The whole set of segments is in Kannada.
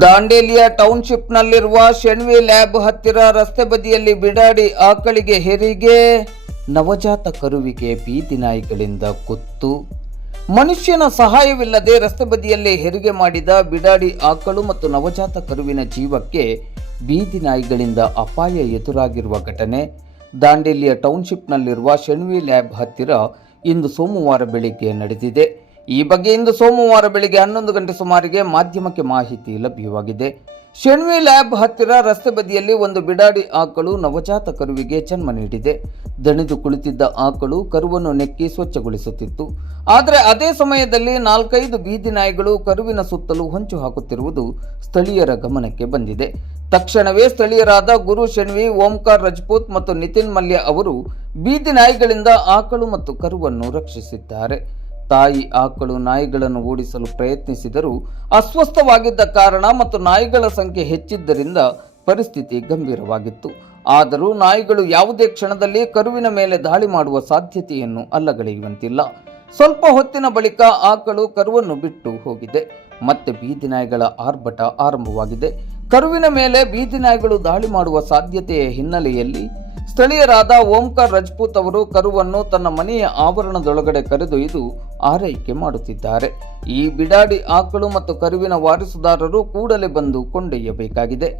ದಾಂಡೇಲಿಯ ಟೌನ್ಶಿಪ್ನಲ್ಲಿರುವ ಶೆಣ್ವಿ ಲ್ಯಾಬ್ ಹತ್ತಿರ ರಸ್ತೆ ಬದಿಯಲ್ಲಿ ಬಿಡಾಡಿ ಆಕಳಿಗೆ ಹೆರಿಗೆ, ನವಜಾತ ಕರುವಿಗೆ ಬೀದಿ ನಾಯಿಗಳಿಂದ ಕುತ್ತು. ಮನುಷ್ಯನ ಸಹಾಯವಿಲ್ಲದೆ ರಸ್ತೆ ಬದಿಯಲ್ಲಿ ಹೆರಿಗೆ ಮಾಡಿದ ಬಿಡಾಡಿ ಆಕಳು ಮತ್ತು ನವಜಾತ ಕರುವಿನ ಜೀವಕ್ಕೆ ಬೀದಿ ನಾಯಿಗಳಿಂದ ಅಪಾಯ ಎದುರಾಗಿರುವ ಘಟನೆ ದಾಂಡೇಲಿಯ ಟೌನ್ಶಿಪ್ನಲ್ಲಿರುವ ಶೆಣ್ವಿ ಲ್ಯಾಬ್ ಹತ್ತಿರ ಇಂದು ಸೋಮವಾರ ಬೆಳಿಗ್ಗೆ ನಡೆದಿದೆ. ಈ ಬಗ್ಗೆ ಇಂದು ಸೋಮವಾರ ಬೆಳಿಗ್ಗೆ 11 ಗಂಟೆ ಸುಮಾರಿಗೆ ಮಾಧ್ಯಮಕ್ಕೆ ಮಾಹಿತಿ ಲಭ್ಯವಾಗಿದೆ. ಶೆಣ್ವಿ ಲ್ಯಾಬ್ ಹತ್ತಿರ ರಸ್ತೆ ಬದಿಯಲ್ಲಿ ಒಂದು ಬಿಡಾಡಿ ಆಕಳು ನವಜಾತ ಕರುವಿಗೆ ಜನ್ಮ ನೀಡಿದೆ. ದಣಿದು ಕುಳಿತಿದ್ದ ಆಕಳು ಕರುವನ್ನು ನೆಕ್ಕಿ ಸ್ವಚ್ಛಗೊಳಿಸುತ್ತಿತ್ತು. ಆದರೆ ಅದೇ ಸಮಯದಲ್ಲಿ 4-5 ಬೀದಿ ನಾಯಿಗಳು ಕರುವಿನ ಸುತ್ತಲೂ ಹೊಂಚು ಹಾಕುತ್ತಿರುವುದು ಸ್ಥಳೀಯರ ಗಮನಕ್ಕೆ ಬಂದಿದೆ. ತಕ್ಷಣವೇ ಸ್ಥಳೀಯರಾದ ಗುರು ಶೆಣ್ವಿ, ಓಂಕಾರ್ ರಜಪೂತ್ ಮತ್ತು ನಿತಿನ್ ಮಲ್ಯ ಅವರು ಬೀದಿ ನಾಯಿಗಳಿಂದ ಆಕಳು ಮತ್ತು ಕರುವನ್ನು ರಕ್ಷಿಸಿದ್ದಾರೆ. ತಾಯಿ ಆಕಳು ನಾಯಿಗಳನ್ನು ಓಡಿಸಲು ಪ್ರಯತ್ನಿಸಿದರೂ ಅಸ್ವಸ್ಥವಾಗಿದ್ದ ಕಾರಣ ಮತ್ತು ನಾಯಿಗಳ ಸಂಖ್ಯೆ ಹೆಚ್ಚಿದ್ದರಿಂದ ಪರಿಸ್ಥಿತಿ ಗಂಭೀರವಾಗಿತ್ತು. ಆದರೂ ನಾಯಿಗಳು ಯಾವುದೇ ಕ್ಷಣದಲ್ಲಿ ಕರುವಿನ ಮೇಲೆ ದಾಳಿ ಮಾಡುವ ಸಾಧ್ಯತೆಯನ್ನು ಅಲ್ಲಗಳೆಯುವಂತಿಲ್ಲ. ಸ್ವಲ್ಪ ಹೊತ್ತಿನ ಬಳಿಕ ಆಕಳು ಕರುವನ್ನು ಬಿಟ್ಟು ಹೋಗಿದೆ. ಮತ್ತೆ ಬೀದಿ ನಾಯಿಗಳ ಆರ್ಭಟ ಆರಂಭವಾಗಿದೆ. ಕರುವಿನ ಮೇಲೆ ಬೀದಿ ನಾಯಿಗಳು ದಾಳಿ ಮಾಡುವ ಸಾಧ್ಯತೆಯ ಹಿನ್ನೆಲೆಯಲ್ಲಿ ಸ್ಥಳೀಯರಾದ ಓಂಕಾರ್ ರಜಪೂತ್ ಅವರು ಕರುವನ್ನು ತನ್ನ ಮನೆಯ ಆವರಣದೊಳಗಡೆ ಕರೆದೊಯ್ದು ಆರೈಕೆ ಮಾಡುತ್ತಿದ್ದಾರೆ. ಈ ಬಿಡಾಡಿ ಆಕಳು ಮತ್ತು ಕರುವಿನ ವಾರಸುದಾರರು ಕೂಡಲೇ ಬಂದು ಕೊಂಡೊಯ್ಯಬೇಕಾಗಿದೆ.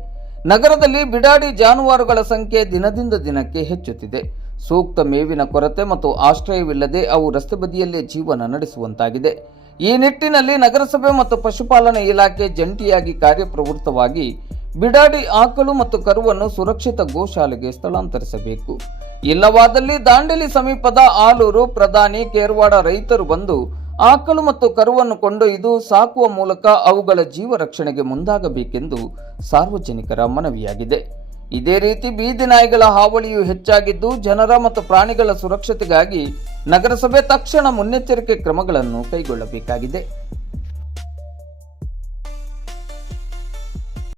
ನಗರದಲ್ಲಿ ಬಿಡಾಡಿ ಜಾನುವಾರುಗಳ ಸಂಖ್ಯೆ ದಿನದಿಂದ ದಿನಕ್ಕೆ ಹೆಚ್ಚುತ್ತಿದೆ. ಸೂಕ್ತ ಮೇವಿನ ಕೊರತೆ ಮತ್ತು ಆಶ್ರಯವಿಲ್ಲದೆ ಅವು ರಸ್ತೆ ಬದಿಯಲ್ಲೇ ಜೀವನ ನಡೆಸುವಂತಾಗಿದೆ. ಈ ನಿಟ್ಟಿನಲ್ಲಿ ನಗರಸಭೆ ಮತ್ತು ಪಶುಪಾಲನಾ ಇಲಾಖೆ ಜಂಟಿಯಾಗಿ ಕಾರ್ಯಪ್ರವೃತ್ತವಾಗಿ ಬಿಡಾಡಿ ಆಕಳು ಮತ್ತು ಕರುವನ್ನು ಸುರಕ್ಷಿತ ಗೋಶಾಲೆಗೆ ಸ್ಥಳಾಂತರಿಸಬೇಕು. ಇಲ್ಲವಾದಲ್ಲಿ ದಾಂಡೇಲಿ ಸಮೀಪದ ಆಲೂರು, ಪ್ರಧಾನಿ, ಕೇರವಾಡ ರೈತರು ಬಂದು ಆಕಳು ಮತ್ತು ಕರುವನ್ನು ಕೊಂಡೊಯ್ದು ಸಾಕುವ ಮೂಲಕ ಅವುಗಳ ಜೀವ ರಕ್ಷಣೆಗೆ ಮುಂದಾಗಬೇಕೆಂದು ಸಾರ್ವಜನಿಕರ ಮನವಿಯಾಗಿದೆ. ಇದೇ ರೀತಿ ಬೀದಿ ನಾಯಿಗಳ ಹಾವಳಿಯು ಹೆಚ್ಚಾಗಿದ್ದು ಜನರ ಮತ್ತು ಪ್ರಾಣಿಗಳ ಸುರಕ್ಷತೆಗಾಗಿ ನಗರಸಭೆ ತಕ್ಷಣ ಮುನ್ನೆಚ್ಚರಿಕೆ ಕ್ರಮಗಳನ್ನು ಕೈಗೊಳ್ಳಬೇಕಾಗಿದೆ.